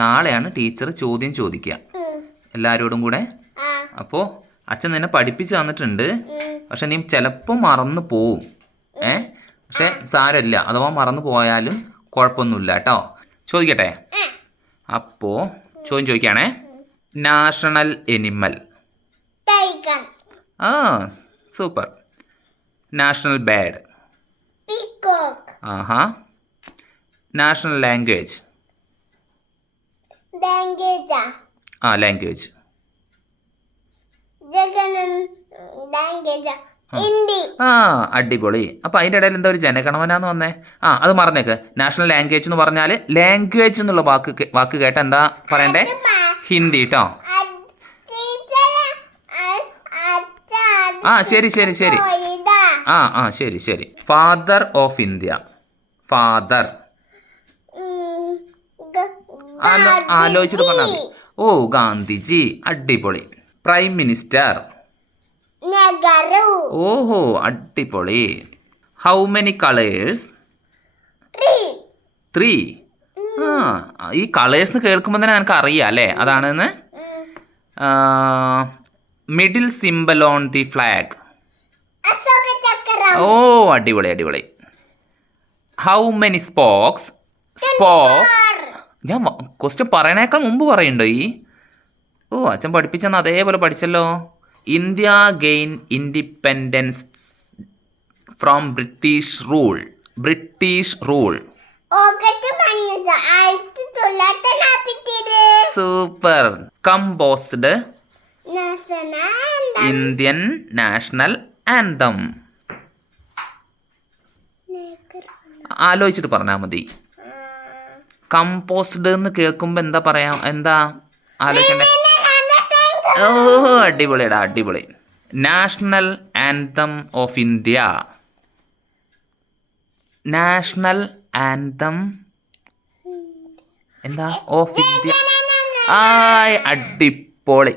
നാളെയാണ് ടീച്ചർ ചോദ്യം ചോദിക്കുക എല്ലാവരോടും കൂടെ. അപ്പോൾ അച്ഛൻ നിന്നെ പഠിപ്പിച്ച് തന്നിട്ടുണ്ട്, പക്ഷെ നീ ചിലപ്പോൾ മറന്നു പോവും. പക്ഷെ സാരമില്ല, അഥവാ മറന്നു പോയാലും കുഴപ്പമൊന്നുമില്ല കേട്ടോ. ചോദിക്കട്ടെ? അപ്പോൾ ചോദ്യം ചോദിക്കുകയാണേ. National animal. ആ സൂപ്പർ. National bird. ആഹാ. National language. ലാംഗ്വേജ്. അടിപൊളി. അപ്പം അതിൻ്റെ ഇടയിൽ എന്താ ഒരു ജനഗണമനാന്ന് വന്നേ? അത് മറന്നേക്ക്. നാഷണൽ ലാംഗ്വേജ് എന്ന് പറഞ്ഞാൽ ലാംഗ്വേജ് എന്നുള്ള വാക്ക് കേട്ട എന്താ പറയണ്ടേ? ഹിന്ദി കേട്ടോ. ശരി ശരി ശരി. ശരി ശരി. Father of India. ഫാദർ ആലോചിച്ചിട്ട് പറഞ്ഞാൽ മതി. ഗാന്ധിജി. അടിപൊളി. Prime minister. ഓഹോ അടിപൊളി. How many colours? 3. ഈ കളേഴ്സ് കേൾക്കുമ്പോൾ തന്നെ എനിക്ക് അറിയാം അല്ലേ അതാണെന്ന്. Middle symbol on the flag. അടിപൊളി അടിപൊളി. How many spokes? ഞാൻ ക്വസ്റ്റ്യൻ പറയണേക്കാൾ മുമ്പ് പറയണ്ടോ ഈ? അച്ഛൻ പഠിപ്പിച്ചെന്ന് അതേപോലെ പഠിച്ചല്ലോ. India gain independence from British rule. British rule. Super. Composed Indian national anthem. ആലോചിച്ചിട്ട് പറഞ്ഞാൽ മതി. കമ്പോസ്ഡ് എന്ന് കേൾക്കുമ്പോൾ എന്താ പറയാ? എന്താ ആലോചിക്കണ്ടേ? അടിപൊളിയടാ അടിപൊളി. National anthem of India. National anthem എന്താ? Of India. അടിപൊളി.